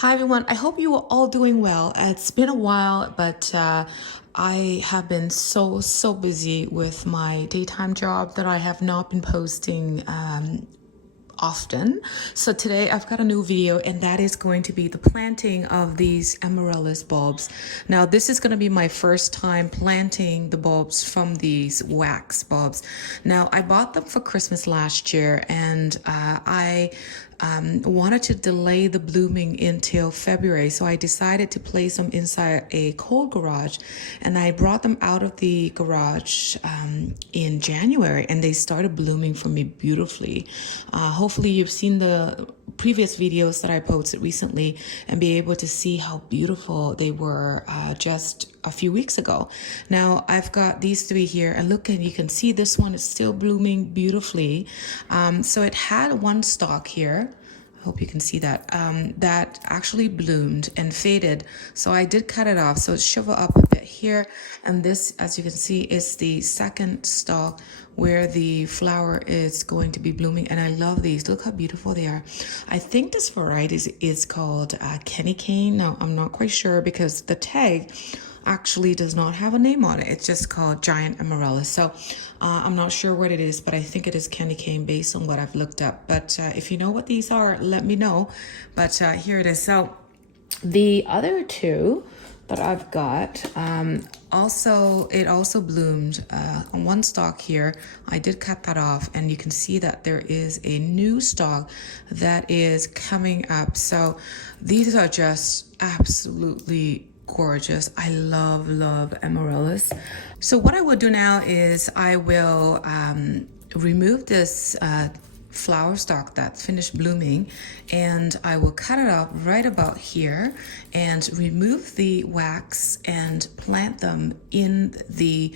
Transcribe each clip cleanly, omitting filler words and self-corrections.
Hi everyone, I hope you are all doing well. It's been a while, but I have been so busy with my daytime job that I have not been posting often. So today I've got a new video, and that is going to be the planting of these amaryllis bulbs. Now this is going to be my first time planting the bulbs from these wax bulbs. Now I bought them for Christmas last year, and I wanted to delay the blooming until February, so I decided to place them inside a cold garage, and I brought them out of the garage in January, and they started blooming for me beautifully. Hopefully you've seen the previous videos that I posted recently and be able to see how beautiful they were just a few weeks ago. Now I've got these three here, and look, and you can see this one is still blooming beautifully. So it had one stalk here. I hope you can see that, that actually bloomed and faded. So I did cut it off. So it's shriveled up a bit here. And this, as you can see, is the second stalk where the flower is going to be blooming. And I love these. Look how beautiful they are. I think this variety is called Kenny Cane. Now, I'm not quite sure because the tag actually does not have a name on it. It's just called Giant Amaryllis. So I'm not sure what it is, but I think it is candy cane based on what I've looked up. But if you know what these are, let me know. But here it is. So the other two that I've got, it also bloomed on one stalk here. I did cut that off, and you can see that there is a new stalk that is coming up. So these are just absolutely gorgeous. I love amaryllis. So what I will do now is I will remove this flower stalk that's finished blooming, and I will cut it off right about here and remove the wax and plant them in the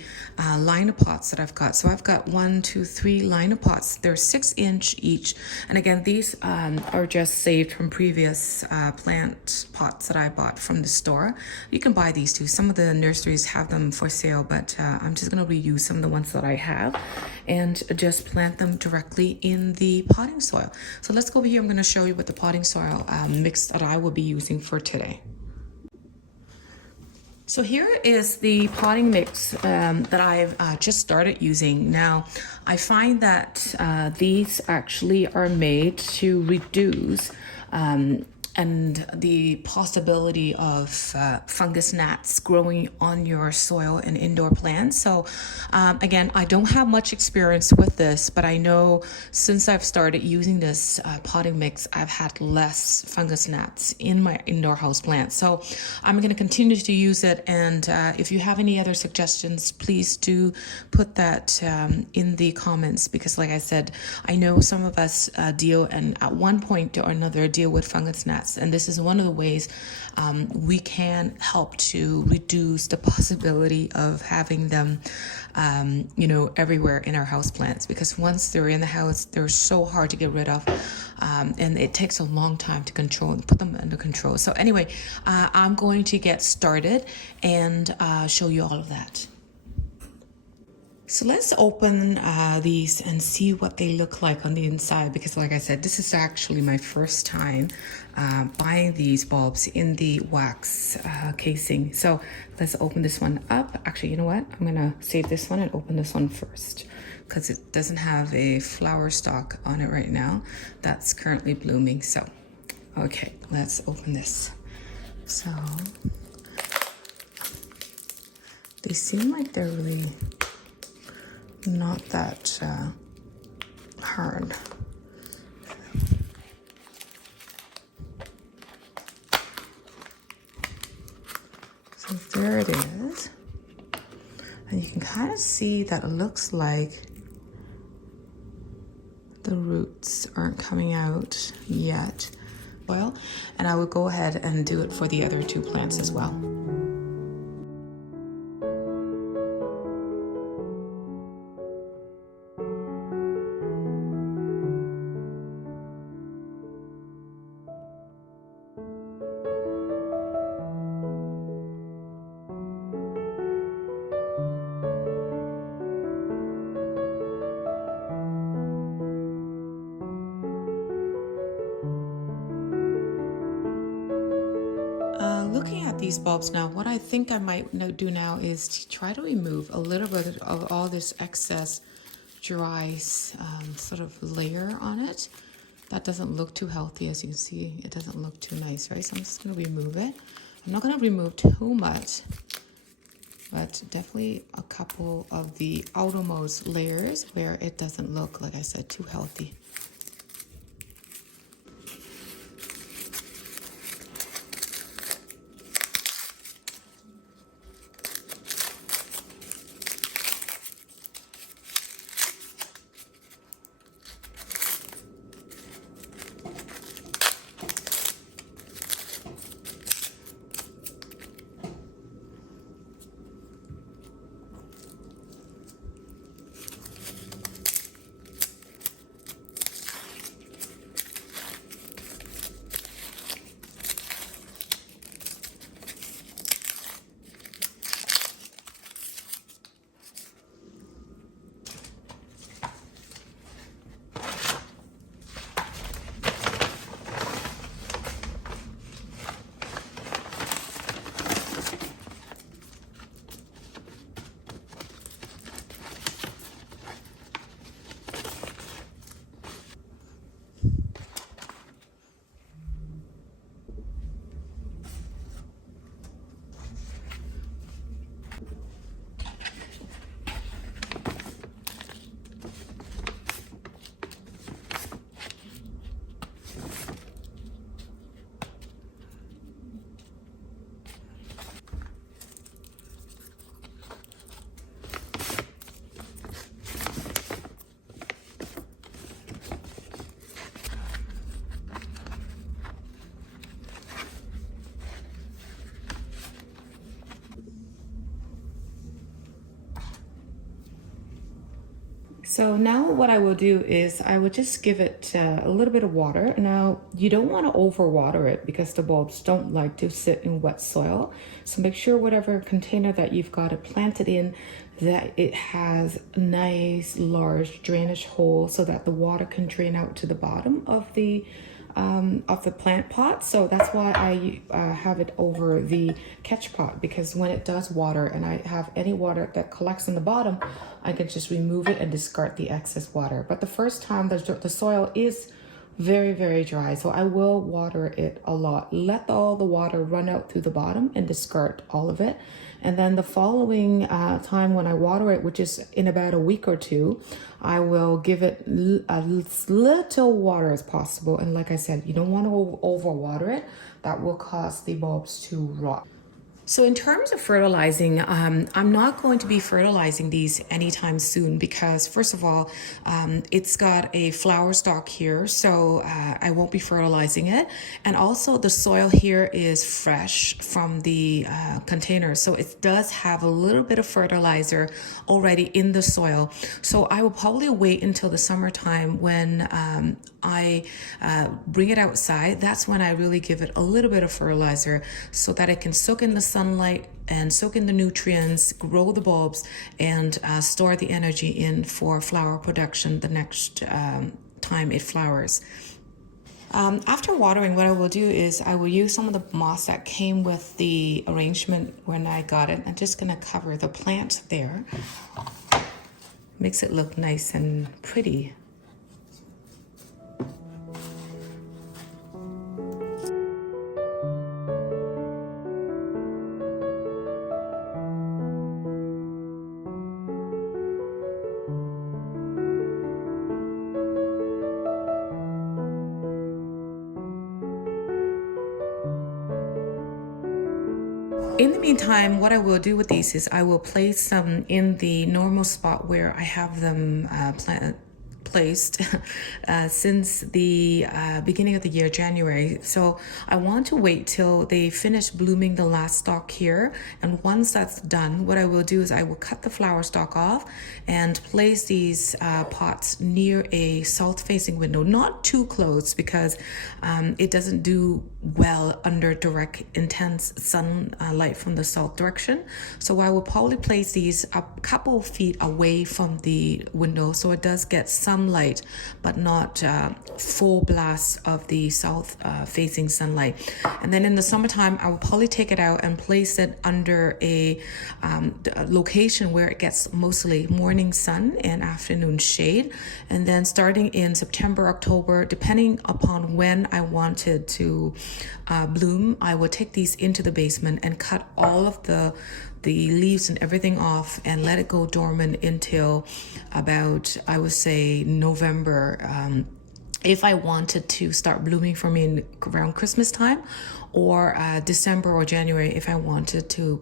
liner pots that I've got. So I've got 1, 2, 3 liner pots. They're 6-inch each, and again, these are just saved from previous plant pots that I bought from the store. You can buy these too. Some of the nurseries have them for sale, but I'm just going to reuse some of the ones that I have and just plant them directly in the potting soil. So let's go over here. I'm going to show you what the potting soil mix that I will be using for today. So here is the potting mix that I've just started using. Now, I find that these actually are made to reduce and the possibility of fungus gnats growing on your soil and indoor plants. So again, I don't have much experience with this, but I know since I've started using this potting mix, I've had less fungus gnats in my indoor house plants. So I'm going to continue to use it, and if you have any other suggestions, please do put that in the comments, because like I said, I know some of us deal, and at one point or another, deal with fungus gnats. And this is one of the ways we can help to reduce the possibility of having them, everywhere in our house plants, because once they're in the house, they're so hard to get rid of. And it takes a long time to control and put them under control. So anyway, I'm going to get started and show you all of that. So let's open these and see what they look like on the inside, because like I said, this is actually my first time buying these bulbs in the wax casing. So let's open this one up. Actually, you know what? I'm gonna save this one and open this one first, because it doesn't have a flower stalk on it right now. That's currently blooming. So, okay, let's open this. So they seem like they're really not that hard. So there it is. And you can kind of see that it looks like the roots aren't coming out yet. Well, and I will go ahead and do it for the other two plants as well. Looking at these bulbs now, what I think I might do now is to try to remove a little bit of all this excess dry sort of layer on it. That doesn't look too healthy, as you can see. It doesn't look too nice, right? So I'm just going to remove it. I'm not going to remove too much, but definitely a couple of the outermost layers where it doesn't look, like I said, too healthy. So now what I will do is I will just give it a little bit of water. Now you don't want to overwater it because the bulbs don't like to sit in wet soil. So make sure whatever container that you've got it planted in, that it has a nice large drainage hole so that the water can drain out to the bottom of the plant pot. So that's why I have it over the catch pot, because when it does water and I have any water that collects in the bottom, I can just remove it and discard the excess water. But the first time the soil is very, very dry, so I will water it a lot. Let all the water run out through the bottom and discard all of it. And then the following time when I water it, which is in about a week or two, I will give it as little water as possible. And like I said, you don't want to overwater it. That will cause the bulbs to rot. So in terms of fertilizing, I'm not going to be fertilizing these anytime soon because first of all, it's got a flower stalk here, so I won't be fertilizing it. And also the soil here is fresh from the container, so it does have a little bit of fertilizer already in the soil. So I will probably wait until the summertime when I bring it outside. That's when I really give it a little bit of fertilizer so that it can soak in the sunlight and soak in the nutrients, grow the bulbs, and store the energy in for flower production the next time it flowers. After watering, what I will do is I will use some of the moss that came with the arrangement when I got it. I'm just gonna cover the plant there. Makes it look nice and pretty. In the meantime, what I will do with these is I will place them in the normal spot where I have them placed since the beginning of the year, January. So I want to wait till they finish blooming the last stalk here. And once that's done, what I will do is I will cut the flower stalk off and place these pots near a south-facing window, not too close because it doesn't do well under direct, intense sunlight from the south direction. So I will probably place these a couple feet away from the window so it does get some sunlight, but not full blast of the south facing sunlight. And then in the summertime, I will probably take it out and place it under a location where it gets mostly morning sun and afternoon shade. And then starting in September, October, depending upon when I wanted to bloom, I will take these into the basement and cut all of the leaves and everything off and let it go dormant until about, I would say, November, if I wanted to start blooming for me around Christmas time, or December or January if I wanted to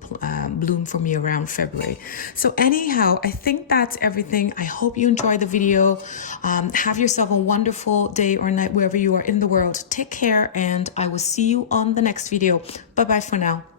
bloom for me around February. So anyhow, I think that's everything. I hope you enjoyed the video. Have yourself a wonderful day or night wherever you are in the world. Take care, and I will see you on the next video. Bye bye for now.